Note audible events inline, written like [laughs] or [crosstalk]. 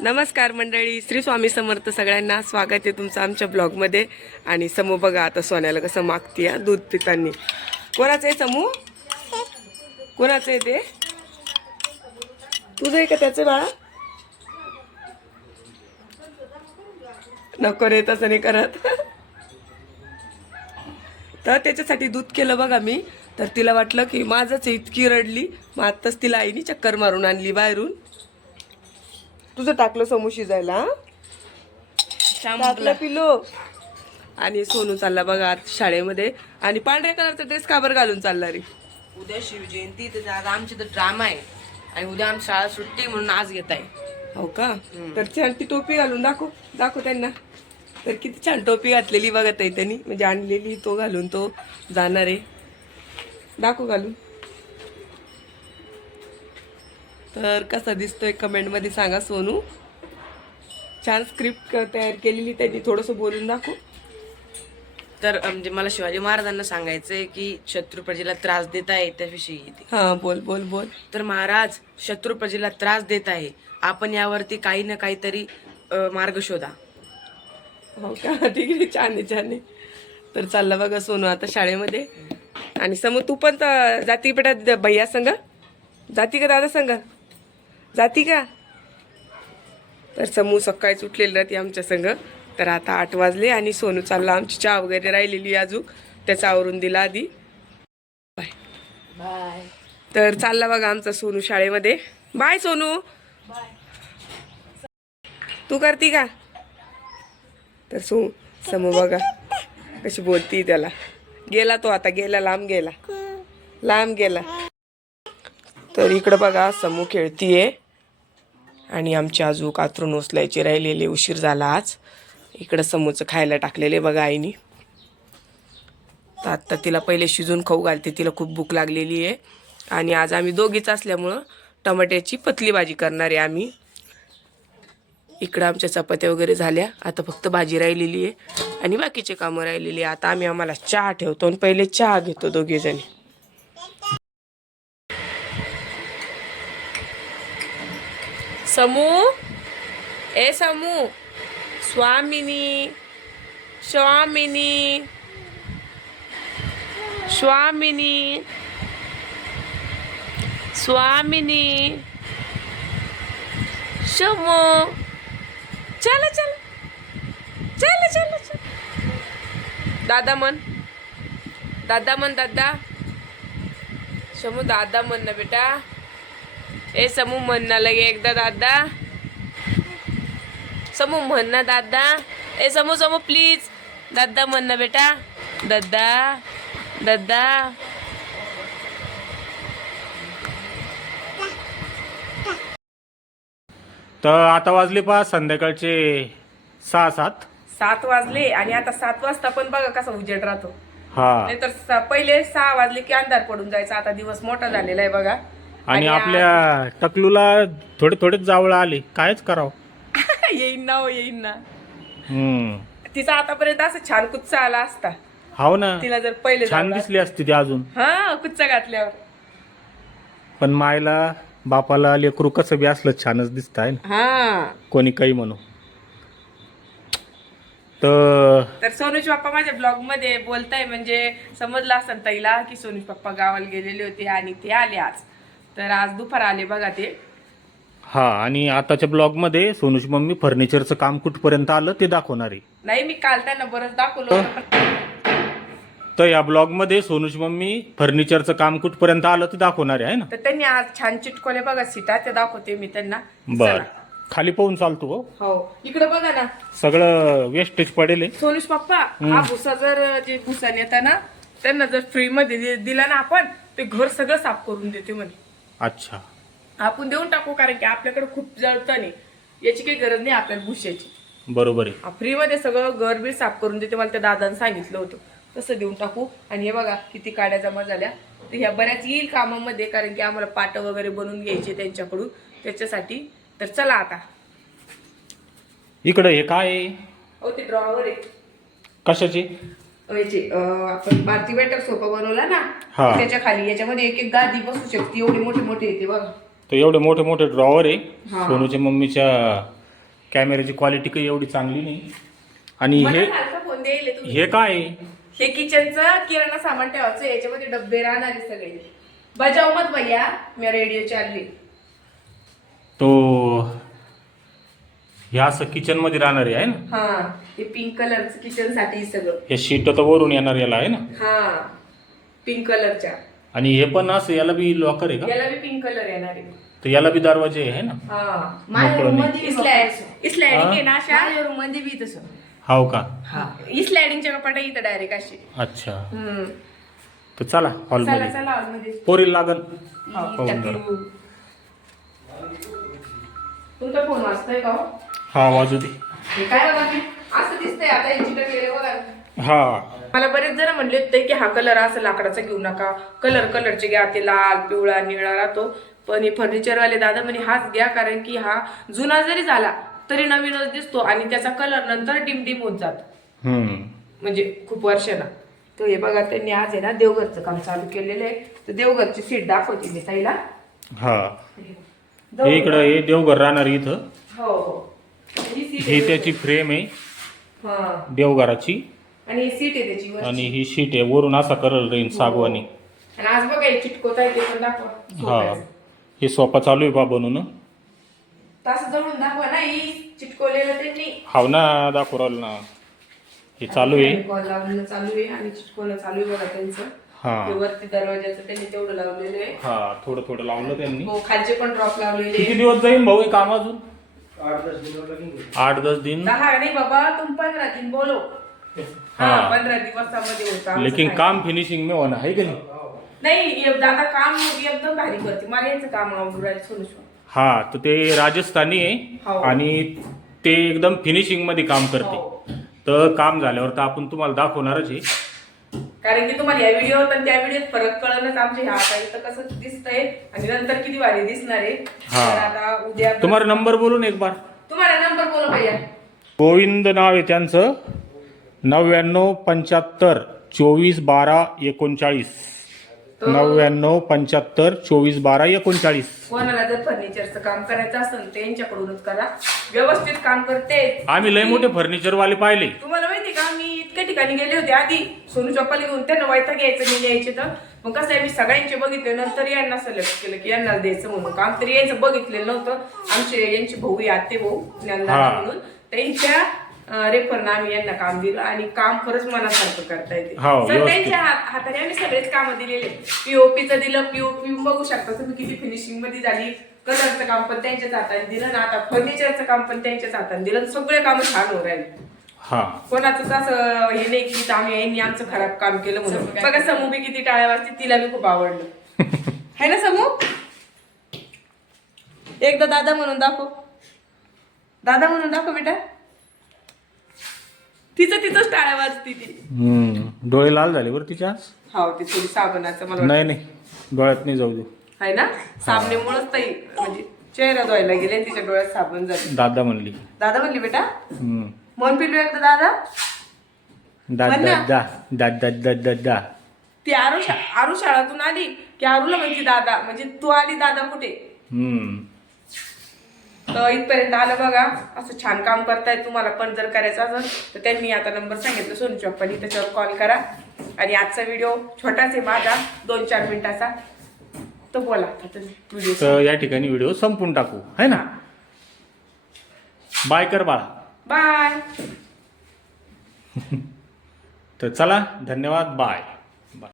नमस्कार मंडळी श्री स्वामी समर्थ सगळ्यांना स्वागत आहे तुमचं आमच्या ब्लॉगमध्ये. आणि समू बघा आता सोन्याला कसं मागते या दूध पितांनी. कोणाचं आहे समू? कोणाचं आहे ते? तुझं आहे का त्याचं बाळा? नको रे तसं नाही करत. तर त्याच्यासाठी दूध केलं बघा मी. तर तिला वाटलं की माझंच इतकी रडली. मग आत्ताच तिला आईनी चक्कर मारून आणली बाहेरून. तुझं टाकलं समू शिजायला? टाकलं पिलो आणि सोनू चालला बघा आज शाळेमध्ये. आणि पांढऱ्या कलरचा ड्रेस का बरं घालून चालला रे? उद्या शिवजयंती तर आज आमची तर ड्रामा आहे. आणि उद्या आमची शाळा सुट्टी म्हणून आज घेत आहे. हो का? तर छान ती टोपी घालून दाखव दाखव त्यांना. तर किती छान टोपी घातलेली बघत आहे त्यांनी. म्हणजे आणलेली तो घालून तो जाणार आहे. दाखव घालून. तर कसा दिसतोय कमेंटमध्ये सांगा सोनू. छान स्क्रिप्ट तयार केलेली त्यांनी थोडंसं बोलून दाखव. तर म्हणजे मला शिवाजी महाराजांना सांगायचंय की शत्रू प्रजेला त्रास देत आहे त्याविषयी. हां बोल बोल बोल. तर महाराज शत्रू प्रजेला त्रास देत आहे. आपण यावरती काही ना काहीतरी मार्ग शोधा. हो का? [laughs] ठीक आहे छान आहे छान आहे. तर चालला बघा सोनू आता शाळेमध्ये. आणि समोर तू पण जाती बेटा भैया संग? जाती का दादा संग? जाती का? तर समूह सकाळीच उठलेली राहते आमच्या संग. तर आता आठ वाजले आणि सोनू चालला. आमची चहा वगैरे राहिलेली अजून. त्याचा आवरून दिला आधी. बाय. बाय. तर चालला बघा आमचा सोनू शाळेमध्ये. बाय सोनू. तू करती का? तर सो समू बघा कशी बोलती त्याला. गेला तो आता. गेला लांब गेला. लांब गेला. तर इकडं बघा समू खेळतीये. आणि आमची आजू कातरून उचलायची राहिलेले उशीर झाला आज. इकडं समूचं खायला टाकलेले बघा आईनी. तर आत्ता तिला पहिले शिजून खाऊ घालते तिला खूप भूक लागलेली आहे. आणि आज आम्ही दोघीच असल्यामुळं टमाट्याची पतली भाजी करणार आहे आम्ही. इकडं आमच्या चपात्या वगैरे झाल्या. आता फक्त भाजी राहिलेली आहे आणि बाकीचे कामं राहिलेली आहे. आता आम्ही आम्हाला चहा ठेवतो आणि पहिले चहा घेतो दोघीजणी. जणी समू ए समू स्वामिनी स्वामिनी स्वामिनी स्वामिनी शमो चल चल चल चल चल दादा मन दादा मन दादा शमू दादा म्हण ना बेटा ए समू म्हण ना लगे एकदा दादा. समू म्हण ना दादा. ए समू समू प्लीज दादा म्हण ना बेटा. दादा. दादा. तर आता वाजले पा संध्याकाळचे सहा सात. सात वाजले आणि आता सात वाजता पण बघा कसा उजेड राहतो. हा. नाहीतर स- पहिले सहा वाजले की अंधार पडून जायचा. आता दिवस मोठा झालेला आहे बघा. आणि आपल्या टकलूला थोडे थोडेच जावळ आले. कायच करावं? [laughs] येईन ना हो येईन ना. हम्म. तिचा आतापर्यंत असं छान कुच्चा आला असता. हाव ना. तिला जर पहिले छान दिसली असती ती अजून. हा कुच्चा घातल्यावर. पण मायला बापाला लेकरू कसं बी असलं छानच दिसत आहे ना? हा. कोणी काही म्हणू. तर तर सोनूज पप्पा माझ्या ब्लॉगमध्ये बोलताय म्हणजे समजलं असं ताईला की सोनूज पप्पा गावाला गेलेले होते आणि ते आले आज. तर आज दुपार आले बघा ते. हा आणि आताच्या ब्लॉगमध्ये सोनूची मम्मी फर्निचरचं काम कुठपर्यंत आलं ते दाखवणार आहे. नाही मी काल त्यांना बरंच दाखवलं होतं पण तर या ब्लॉगमध्ये सोनूची मम्मी फर्निचरचं काम कुठपर्यंत आलं ते दाखवणार आहे है ना? तर त्यांनी आज छान चिटकवले बघा सीटा ते दाखवते मी त्यांना. बर. चला. खाली पाहून चालतो हो. हो. इकडे बघा ना. सगळं वेस्टेज पडेल आहे. सोनुष पप्पा हा भुसा जर जे भुसा नेता ना त्यांना जर फ्री मध्ये दि- दिला ना आपण ते घर सगळं साफ करून देते म्हणे. अच्छा. आपण देऊन टाकू कारण की आपल्याकडे खूप जळतं नाही याची काही गरज नाही आपल्याला भुशाची. बरोबर आहे. फ्री मध्ये सगळं घर बी साफ करून देते. मला त्या दादाने सांगितलं होतं. तसं देऊन टाकू. आणि हे बघा किती काड्या जमा झाल्या. तर ह्या बऱ्याच येईल कामामध्ये कारण की आम्हाला पाट वगैरे बनवून घ्यायचे त्यांच्याकडून. त्याच्यासाठी तर चला आता. इकडं हे काय आहे? ते ड्रॉवर आहे. कशाची? याचे आपण भारती बेटर सोफा बनवला ना हा. त्याच्याखाली याच्यामध्ये एक एक गादी बसू शकते एवढी मोठी मोठी येते बघा तर एवढे मोठे मोठे ड्रॉवर आहे हा. सोनूच्या मम्मीच्या कॅमेऱ्याची क्वालिटी काही एवढी चांगली नाही आणि हे फोन द्यायला तुम्ही हे काय आहे? हे किचनचं किराणा सामान ठेवायचं याच्यामध्ये डब्बे राहणार आहे सगळे बजाव मत भैया मी रेडिओ चालली तो हे असं किचनमध्ये राहणार आहे ना? हा हे पिंक कलरचं किचनसाठी सगळं. हे शीट तर वरून येणार याला आहे ना? हा पिंक कलरच्या आणि हे पण असं याला बी लॉकर आहे का? याला बी पिंक कलर येणार आहे. तर याला बी दरवाजे आहे ना? हा. माझ्या मोकळं room नाही. मध्ये स्लॅड स्लॅडिंग आहे ना अशा? माझ्या रूममध्ये बी तसं. हाव का? हा. स्लॅडिंगच्या कपाटा इथं डायरेक्ट अशी. अच्छा. हम्म. तर चला चला हॉलमध्ये चला आतमध्ये. पोरील लागल. ही पाहून जरा. टकलू. तुमचा फोन वाजतोय का हो? हा वाजू दे हे काय बघा की असं दिसतंय आता बघा. हा. मला बरेच जण म्हणले होते की हा कलर असं लाकडाचा घेऊ नका. कलर कलरचे घ्या ते लाल पिवळा निळा राहतो. पण हे फर्निचरवाले दादा म्हणे हाच घ्या कारण की हा जुना जरी झाला तरी नवीनच दिसतो आणि त्याचा कलर नंतर डिम डिम होत जात. हम्म. म्हणजे खूप वर्षांना. तर हे बघा त्यांनी आज आहे ना देवघरचं काम चालू केलेलं आहे. तर देवघरची सीट दाखवते मी ताईला. हा. हे इकडं हे देवघर राहणार इथं. हो हो. ही सीट ही त्याची फ्रेम आहे. हा. देवघराची. आणि ही सीट आहे त्याची वरची. आणि ही शीट आहे. वरून असा करल रेन सागवानी. आणि आज बघा हे चिटकोत आहे ते पण दाखवा. हा. हे सोफा चालू आहे बा बनवून. तर असं जवळून दाखवा ना ही चिटकवलेलं त्यांनी. हाव ना दाखवू राहिलो ना. हे चालू आहे. लावलेलं चालू आहे आणि चिटकवणं चालू आहे बघा त्यांचं. हा. ते वरती दरवाजाचं त्यांनी तेवढं लावलेलं आहे. हा थोडं थोडं लावलं त्यांनी. हो खालचे पण ड्रॉप लावलेले किती आहे. दिवस जाईल भाऊ हे काम अजून? आठ दस दिन? दहा नाही बाबा तुम पंधरा दिन बोलो. हा हा. पंधरा दिवसामध्ये होता लेकिन. काम फिनिशिंग में होना है की नाही? नाही हे दादा काम एकदम भारी करते. मला यांचं काम आवडून राहिलं सोनू हा तर ते राजस्थानी हो. आहे आणि ते एकदम फिनिशिंगमध्ये काम हो. करते तर काम झाल्यावर तर आपण तुम्हाला दाखवणारच आहे. कारण की तुम्हाला या व्हिडिओ आणि त्या व्हिडिओत फरक कळणच आमचे ह्या आता इथं कसं दिसतंय आणि नंतर किती भारी दिसणार आहे. हा. तर आता उद्या तुम्हाला नंबर बोलून एक बार. तुम्हाला नंबर बोला भैया. गोविंद नाव आहे त्यांचं. नव्याण्णव पंच्याहत्तर चोवीस बारा एकोणचाळीस. नव्याण्णव पंच्याहत्तर चोवीस बारा एकोणचाळीस. कोणाला जर फर्निचरचं काम करायचं असेल तर यांच्याकडूनच करा. व्यवस्थित काम करते. आम्ही लय मोठे फर्निचर वाले पाहिले. तुम्हाला माहिती का मी इतक्या ठिकाणी गेले होते आधी. सोनू चप्पाला घेऊन त्यांना वायता घ्यायचं मी द्यायचे तर. मग कसं आहे मी सगळ्यांचे बघितले नंतर यांना सिलेक्ट केलं की यांना द्यायचं म्हणून. काम तरी यांचं बघितलेलं नव्हतं. आमचे यांचे भाऊ आते भाऊ ज्ञानदादा. म्हणून. त्यांच्या रेफरनं आम्ही यांना काम दिलं आणि काम खरंच मनासारखं करता येते. हो, व्यवस्थित. त्यांच्या हात- हाताने आम्ही सगळेच कामं दिलेले पीओपीचं दिलं पीओपी बघू शकता तुम्ही किती फिनिशिंगमध्ये झाली. कलरचं काम पण त्यांच्याच हाताने दिलं ना आता फर्निचरचं काम पण त्यांच्याच हाताने दिलं. आणि सगळे काम छान हो राहिले. हा. कोणाचं असं हे नाही की आम्ही यांनी आमचं खराब काम केलं म्हणून. बघा समू बी किती टाळ्या वाजते तिला बी खूप आवडलं. [laughs] है ना समू? एकदा दादा म्हणून दाखव. दादा म्हणून दाखव बेटा. तिचं तिचंच टाळ्या वाजते ती. हम्म. डोळे लाल झाले बरं तिच्या आज? हो ती थोडी साबणाचं मला वाटतं. नाही नाही. डोळ्यात नाही जाऊ दे. आहे ना? साबणेमुळेच ताई म्हणजे चेहरा धुवायला गेले आणि तिच्या डोळ्यात साबण झाली. दादा म्हणली. दादा म्हणली बेटा? हम्म. मन पिलू एकदा दादा? दा म्हण दा ना. दा दा दा दा दा दा. ती आरू शा आरू शाळातून आली की आरूला म्हणती दादा म्हणजे तू आली दादा कुठे? हम्म. तर इथपर्यंत आलं बघा. असं छान काम करताय तुम्हाला पण जर करायचं असेल तर त्यांनी आता नंबर सांगितलं सोनू चप्पानी त्याच्यावर कॉल करा. आणि आजचा व्हिडिओ छोटाच आहे माझा दोन चार मिनिटाचा. तो बोला व्हिडिओ तर या ठिकाणी व्हिडिओ संपून टाकू. है ना? बाय कर बाळा. बाय [laughs] तर चला धन्यवाद बाय